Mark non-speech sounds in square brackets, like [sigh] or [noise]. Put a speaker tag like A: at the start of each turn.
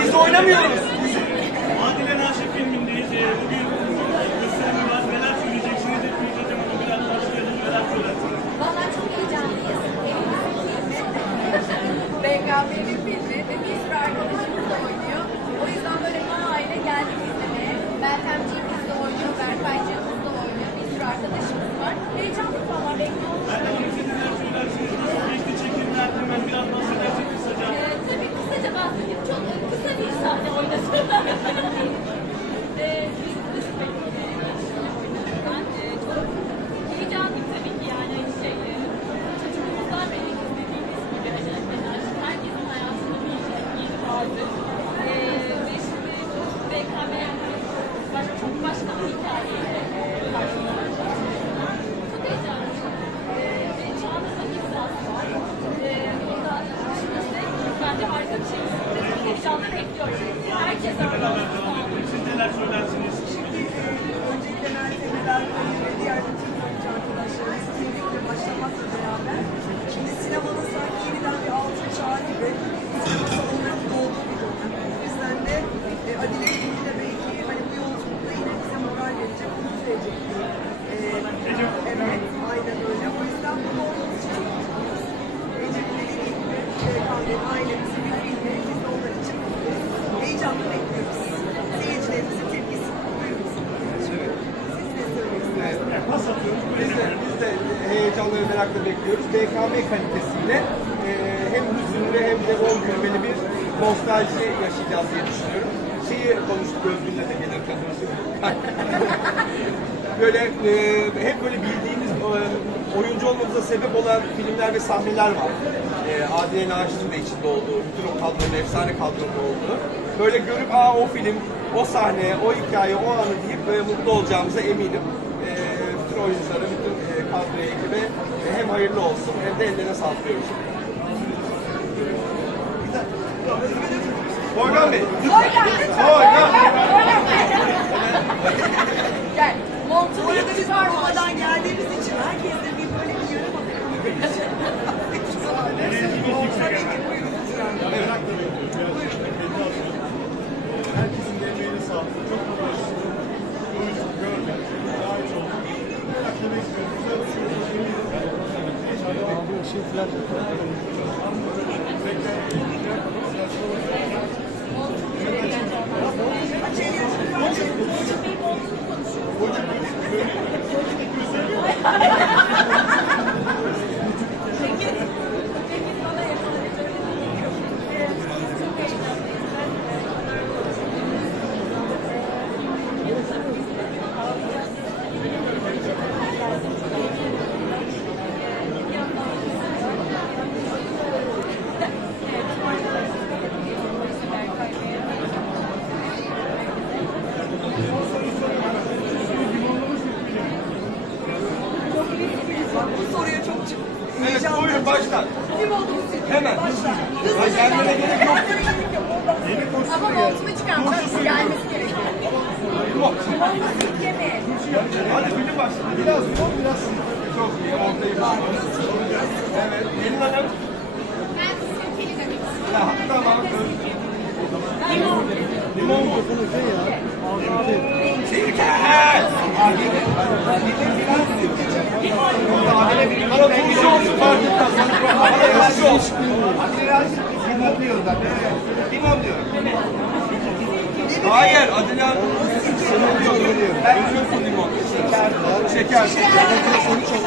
A: Biz oynamıyoruz.
B: Adile Naşif filmindeyiz. Ee, Bugün gösterimi var. Neler söyleyeceksiniz? Hepiniz hocam ama biraz başlayalım. Neler söylersiniz?
C: BKM'nin filmi ve bir sürü arkadaşımız da oynuyor. O yüzden böyle aile geldik izlemeye. Meltemciğimiz ajuda a
B: né? De,
C: heyecanla
D: ve
A: merakla bekliyoruz. BKM kalitesiyle e, hem hüzünlü hem de bol gülmeli bir nostalji yaşayacağız diye düşünüyorum. Şeyi konuştuk Özgün'le de gelirken. [laughs] böyle e, hep böyle bildiğimiz e, oyuncu olmamıza sebep olan filmler ve sahneler var. E, Adile Naşit'in de içinde olduğu, bütün o kadronun, efsane kadronun olduğu. Böyle görüp aa o film, o sahne, o hikaye, o anı deyip böyle mutlu olacağımıza eminim. Bütün oyunculara, bütün e, kadroya, ekibe e, hem hayırlı olsun hem de ellerine sağlık diyoruz. Morgan Bey.
C: Gel.
D: Bu
C: Montumu
D: arada biz
C: çıkarma.
D: Roma'dan geldiğimiz için herkes de bir böyle bir yarım atıyor. [laughs] Tabii ki buyurun lütfen.
B: Herkesin de emeğine sağlık. Çok uğraştık. Görüştük, gördük. Gayet oldu. Merakla bekliyoruz. Güzel bir şey olur. İnşallah.
D: Bak bu soruya çok
A: Evet
D: heyecanlı.
A: buyurun başla.
D: Kim olduğunu siz
A: Hemen.
D: Başla.
A: Ay, gelmene gerek yok.
C: Ama montumu çıkarmayacağım. Gelmesi gerekiyor. Yeme.
A: Hadi film başla. Biraz zor biraz. Çok iyi. Ortayı Evet. Elin Hanım.
C: Ben sirkeli demek istiyorum.
A: Tamam. Limon mu? Sirke. Turşu olsun fark etmez. Turşu olsun. Limon diyorum ben. Limon diyorum. Hayır, Adile Hanım. Ben diyorum limon. Şeker. Şeker.